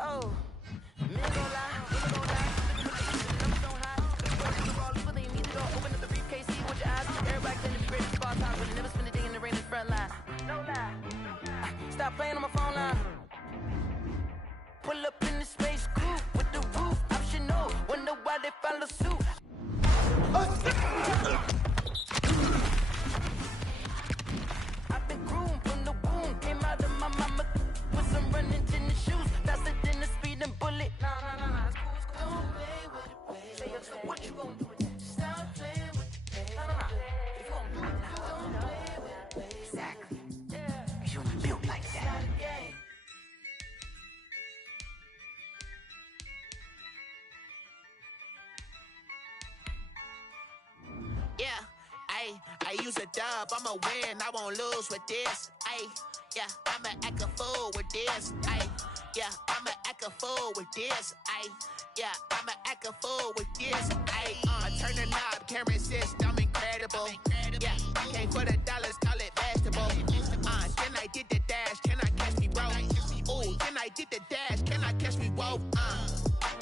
Oh, men gon' lie, women gon' lie. Numbers don't hide. People they need to go open up the briefcase, see with your eyes. Everybody claim to be ready for time, but never spend a day in the rain in the front line. No lie. Stop playing on my phone line. Pull up in the space coupe with the roof optional. Wonder why they I use a dub, I'ma win, I won't lose with this. Ayy, yeah, I'ma act a fool with this. Ayy, yeah, I'ma act a fool with this. Ayy, yeah, I'ma act a fool with this. Ayy, turn the knob, camera assist, I'm incredible. Yeah, came for the dollars, call it vegetable. Then I did the dash, can I catch me, bro? Ooh, then I did the dash, can I catch me, whoa?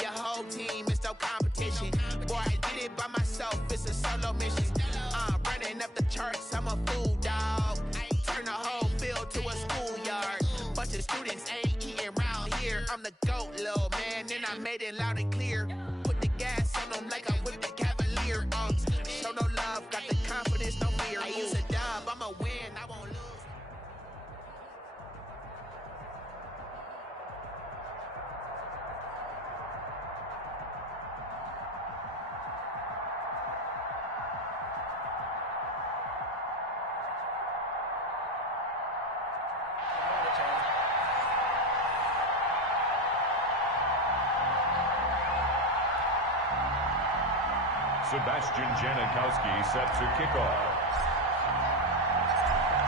Your whole team is no competition. Boy, I did it by myself, it's a solo mission. Running up the charts, I'm a fool, dog. Turn the whole field to a schoolyard. Bunch of students ain't eating round here. I'm the GOAT, little man, and I made it loud and clear. Put the gas on them like I'm with the Cavalier. Show no love, got the confidence, no fear. I use a dub, I'ma win, I won't lose. Sebastian Janikowski set to kick off.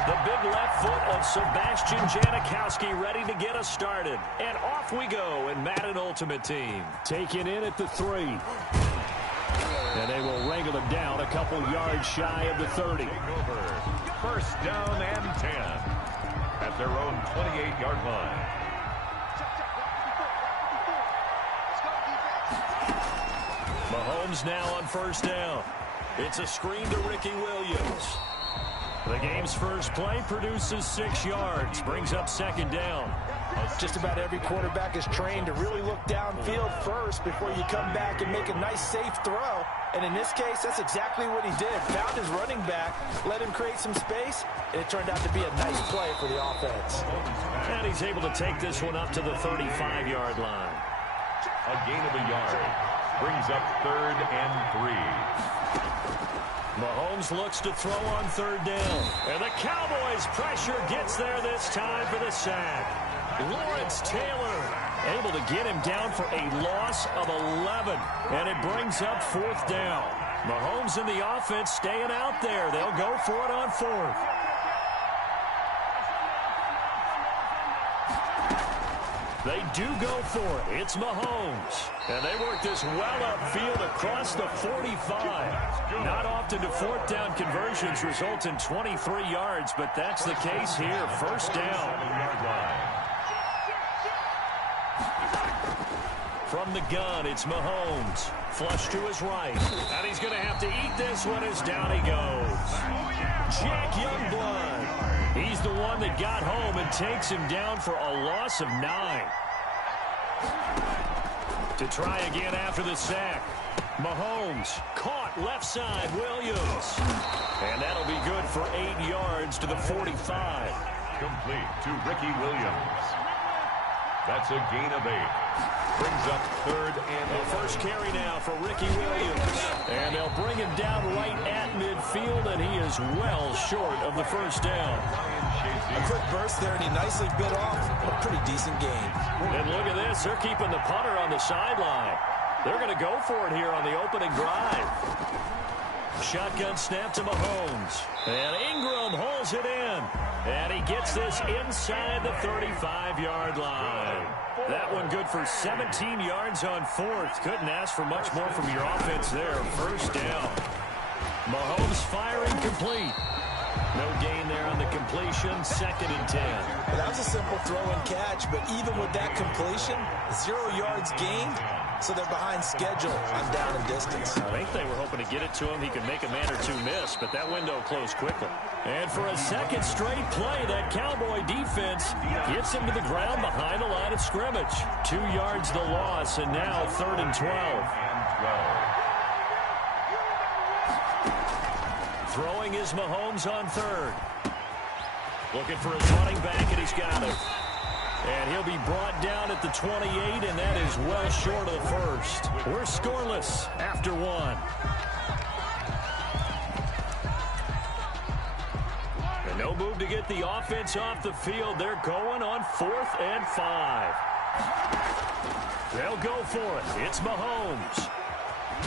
The big left foot of Sebastian Janikowski ready to get us started. And off we go in Madden Ultimate Team. Taken in at the 3. And they will wrangle it down a couple yards shy of the 30. Over. First down and 10 at their own 28-yard line. Mahomes now on first down. It's a screen to Ricky Williams. The game's first play produces 6 yards, brings up second down. Just about every quarterback is trained to really look downfield first before you come back and make a nice, safe throw. And in this case, that's exactly what he did. Found his running back, let him create some space, and it turned out to be a nice play for the offense. And he's able to take this one up to the 35-yard line. A gain of a yard. Brings up 3rd and 3. Mahomes looks to throw on 3rd down. And the Cowboys' pressure gets there this time for the sack. Lawrence Taylor able to get him down for a loss of 11. And it brings up 4th down. Mahomes and the offense staying out there. They'll go for it on 4th. They do go for it. It's Mahomes. And they work this well upfield across the 45. Not often do 4th down conversions result in 23 yards, but that's the case here. First down. From the gun, it's Mahomes. Flush to his right. And he's going to have to eat this one as down he goes. Jack Youngblood. He's the one that got home and takes him down for a loss of 9. To try again after the sack. Mahomes caught left side, Williams. And that'll be good for 8 yards to the 45. Complete to Ricky Williams. That's a gain of 8. Brings up 3rd and the first carry now for Ricky Williams. And they'll bring him down right at midfield, and he is well short of the first down. A quick burst there, and he nicely bit off a pretty decent gain. And look at this. They're keeping the punter on the sideline. They're going to go for it here on the opening drive. Shotgun snap to Mahomes. And Ingram holds it in. And he gets this inside the 35-yard line. That one good for 17 yards on 4th. Couldn't ask for much more from your offense there. First down. Mahomes firing complete. No gain there on the completion. 2nd and 10. That was a simple throw and catch, but even with that completion, 0 yards gained. So they're behind schedule on down and distance. I think they were hoping to get it to him. He could make a man or two miss, but that window closed quickly. And for a second straight play, that Cowboy defense gets him to the ground behind the line of scrimmage. 2 yards the loss, and now 3rd and 12. Throwing is Mahomes on 3rd. Looking for his running back, and he's got it. And he'll be brought down at the 28, and that is well short of the first. We're scoreless after 1. And no move to get the offense off the field. They're going on 4th and 5. They'll go for it. It's Mahomes.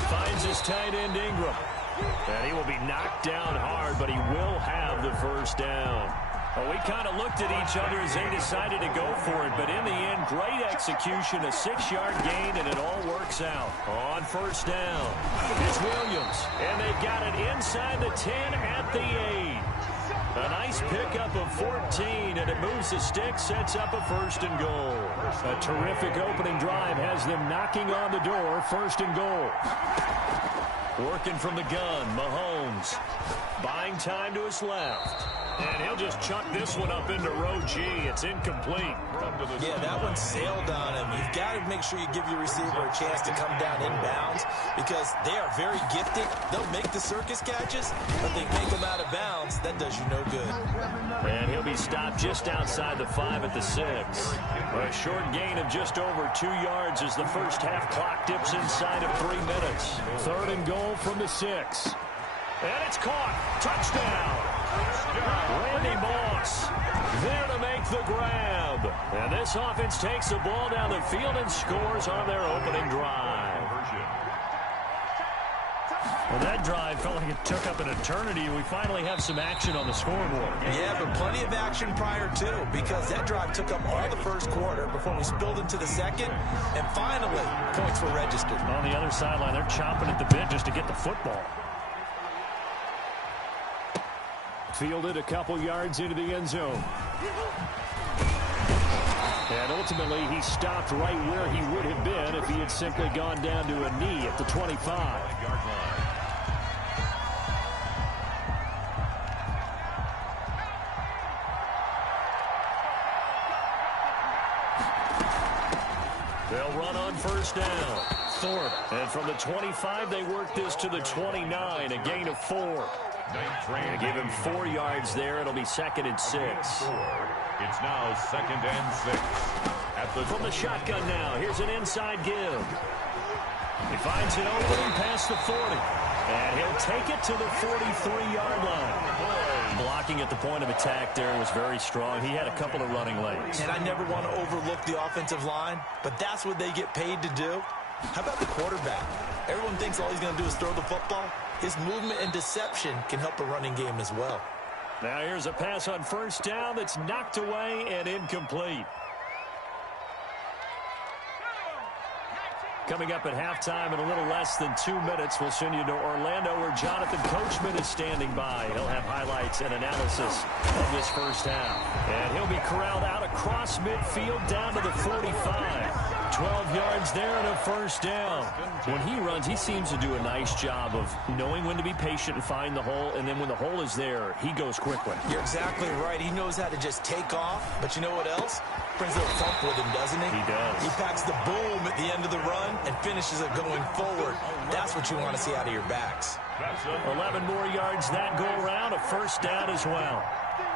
Finds his tight end Ingram. And he will be knocked down hard, but he will have the first down. Well, we kind of looked at each other as they decided to go for it, but in the end, great execution, a 6-yard gain, and it all works out. On first down, it's Williams, and they've got it inside the 10 at the 8. A nice pickup of 14, and it moves the stick, sets up a first and goal. A terrific opening drive has them knocking on the door, first and goal. Working from the gun, Mahomes. Buying time to his left. And he'll just chuck this one up into row G. It's incomplete. Yeah, that one sailed on him. You've got to make sure you give your receiver a chance to come down inbounds because they are very gifted. They'll make the circus catches, but they make them out of bounds. That does you no good. And he'll be stopped just outside the 5 at the 6. A short gain of just over 2 yards as the first half clock dips inside of 3 minutes. Third and goal from the 6. And it's caught. Touchdown. Randy Moss there to make the grab. And this offense takes the ball down the field and scores on their opening drive. Well, that drive felt like it took up an eternity. We finally have some action on the scoreboard. Yeah, but plenty of action prior to, because that drive took up all the first quarter before we spilled into the second, and finally, points were registered. On the other sideline, they're chomping at the bit just to get the football. Fielded a couple yards into the end zone. And ultimately, he stopped right where he would have been if he had simply gone down to a knee at the 25-yard line. They'll run on first down. Thorpe. And from the 25, they work this to the 29, a gain of 4. They give him 4 yards there. It'll be 2nd and 6. It's now 2nd and 6. From the shotgun now, here's an inside give. He finds an opening past the 40. And he'll take it to the 43-yard line. Blocking at the point of attack there was very strong. He had a couple of running lanes. And I never want to overlook the offensive line, but that's what they get paid to do. How about the quarterback? Everyone thinks all he's going to do is throw the football. His movement and deception can help a running game as well. Now here's a pass on first down that's knocked away and incomplete. Coming up at halftime in a little less than 2 minutes, we'll send you to Orlando where Jonathan Coachman is standing by. He'll have highlights and analysis of this first half. And he'll be corralled out across midfield down to the 45. 12 yards there and a first down. When he runs, he seems to do a nice job of knowing when to be patient and find the hole, and then when the hole is there, he goes quickly. You're exactly right. He knows how to just take off, but you know what else? Brings a little thump with him, doesn't he? He does. He packs the boom at the end of the run and finishes it going forward. That's what you want to see out of your backs. 11 more yards that go around, a first down as well.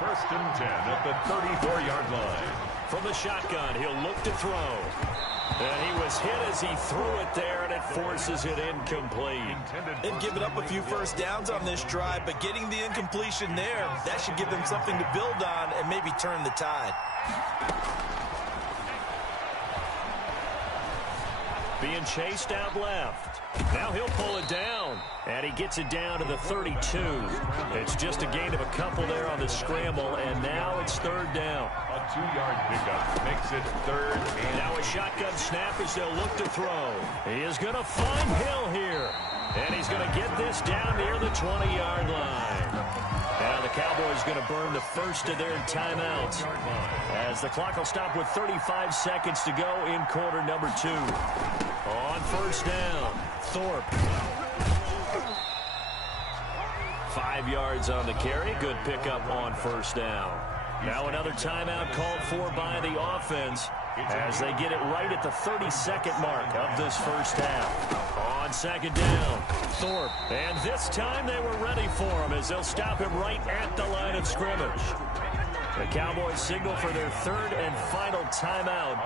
1st and 10 at the 34-yard line. From the shotgun, he'll look to throw. And he was hit as he threw it there, and it forces it incomplete. They've given up a few first downs on this drive, but getting the incompletion there, that should give them something to build on and maybe turn the tide. Being chased out left. Now he'll pull it down. And he gets it down to the 32. It's just a gain of a couple there on the scramble, and now it's 3rd down. A 2-yard pickup makes it 3rd and now a shotgun snap as they'll look to throw. He is going to find Hill here. And he's going to get this down near the 20-yard line. Now the Cowboys going to burn the first of their timeouts as the clock will stop with 35 seconds to go in quarter number 2. On first down, Thorpe. 5 yards on the carry. Good pickup on first down. Now another timeout called for by the offense as they get it right at the 32nd mark of this first half. On 2nd down, Thorpe. And this time they were ready for him as they'll stop him right at the line of scrimmage. The Cowboys signal for their 3rd and final timeout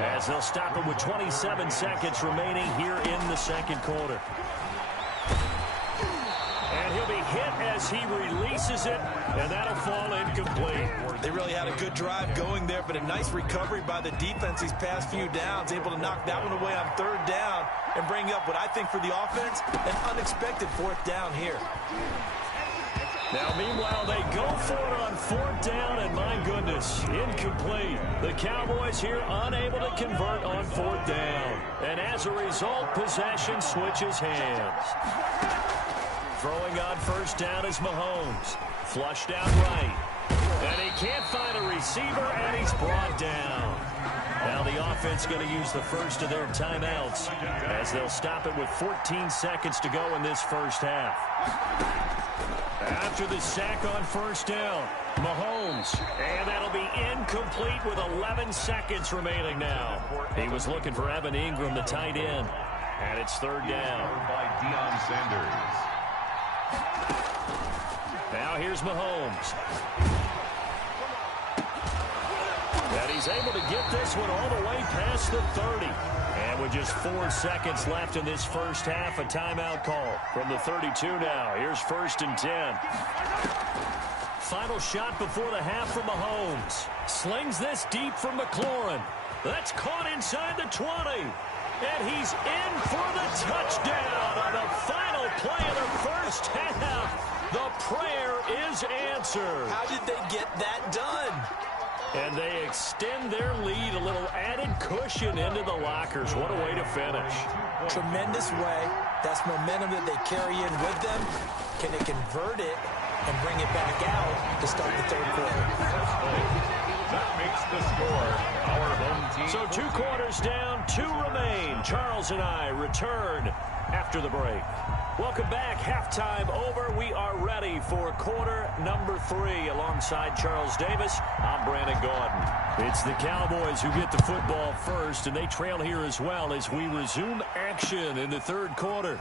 as they'll stop him with 27 seconds remaining here in the 2nd quarter. And he'll be hit as he releases it, and that'll fall incomplete. They really had a good drive going there, but a nice recovery by the defense these past few downs, able to knock that one away on 3rd down and bring up what I think for the offense, an unexpected fourth down here. Now, meanwhile, they go for it on fourth down, and my goodness, incomplete. The Cowboys here unable to convert on fourth down. And as a result, possession switches hands. Throwing on first down is Mahomes. Flushed out right. And he can't find a receiver, and he's brought down. Now the offense going to use the first of their timeouts as they'll stop it with 14 seconds to go in this first half. After the sack on first down, Mahomes, and that'll be incomplete with 11 seconds remaining now. He was looking for Evan Ingram, the tight end, and it's third down. By Deion Sanders. Now here's Mahomes. And he's able to get this one all the way past the 30. And with just 4 seconds left in this first half, a timeout call from the 32 now. Here's first and 10. Final shot before the half from Mahomes. Slings this deep from McLaurin. That's caught inside the 20. And he's in for the touchdown on the final play of the first half. The prayer is answered. How did they get that done? And they extend their lead, a little added cushion into the lockers. What a way to finish. Tremendous way. That's momentum that they carry in with them. Can they convert it and bring it back out to start the third quarter? That makes the score our home team. So 2 quarters down, 2 remain. Charles and I return after the break. Welcome back. Halftime over. We are ready for quarter number 3. Alongside Charles Davis, I'm Brandon Gaudin. It's the Cowboys who get the football first, and they trail here as well as we resume action in the third quarter.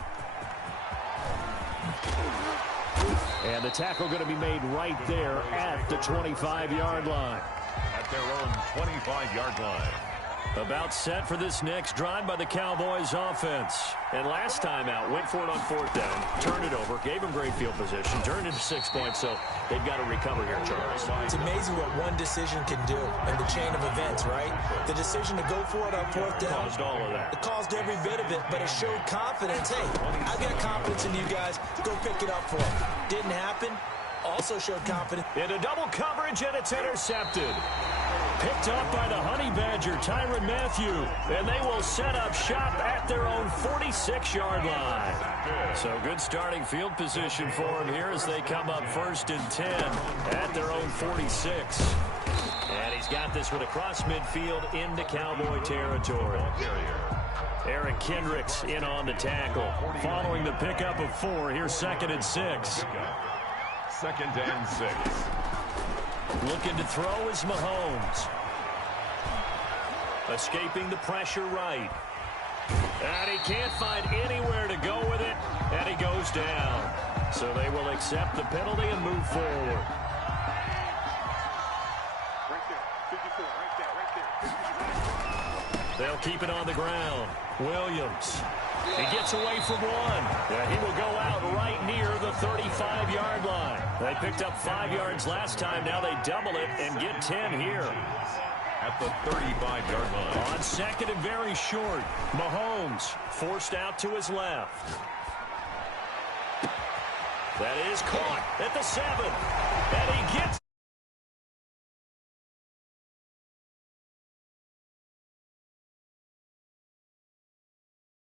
And the tackle going to be made right there at the 25-yard line. At their own 25-yard line. About set for this next drive by the Cowboys offense. And last time out, went for it on fourth down, turned it over, gave them great field position, turned it to 6 points, so they've got to recover here, Charles. It's amazing what one decision can do in the chain of events, right? The decision to go for it on fourth down. Caused all of that. It caused every bit of it, but it showed confidence. Hey, I've got confidence in you guys. Go pick it up for them. Didn't happen. Also showed confidence. Into double coverage, and it's intercepted. Picked up by the Honey Badger, Tyrann Mathieu. And they will set up shop at their own 46-yard line. So good starting field position for them here as they come up first and 10 at their own 46. And he's got this one across midfield into Cowboy territory. Eric Kendricks in on the tackle. Following the pickup of 4, here's 2nd and 6. 2nd and 6. Looking to throw is Mahomes. Escaping the pressure right. And he can't find anywhere to go with it, and he goes down. So they will accept the penalty and move forward. Right there, 54, right there. They'll keep it on the ground. Williams. He gets away from one. Yeah, he will go out right near the 35-yard line. They picked up 5 yards last time. Now they double it and get 10 here. At the 35-yard line. On 2nd and very short. Mahomes forced out to his left. That is caught at the 7. And he gets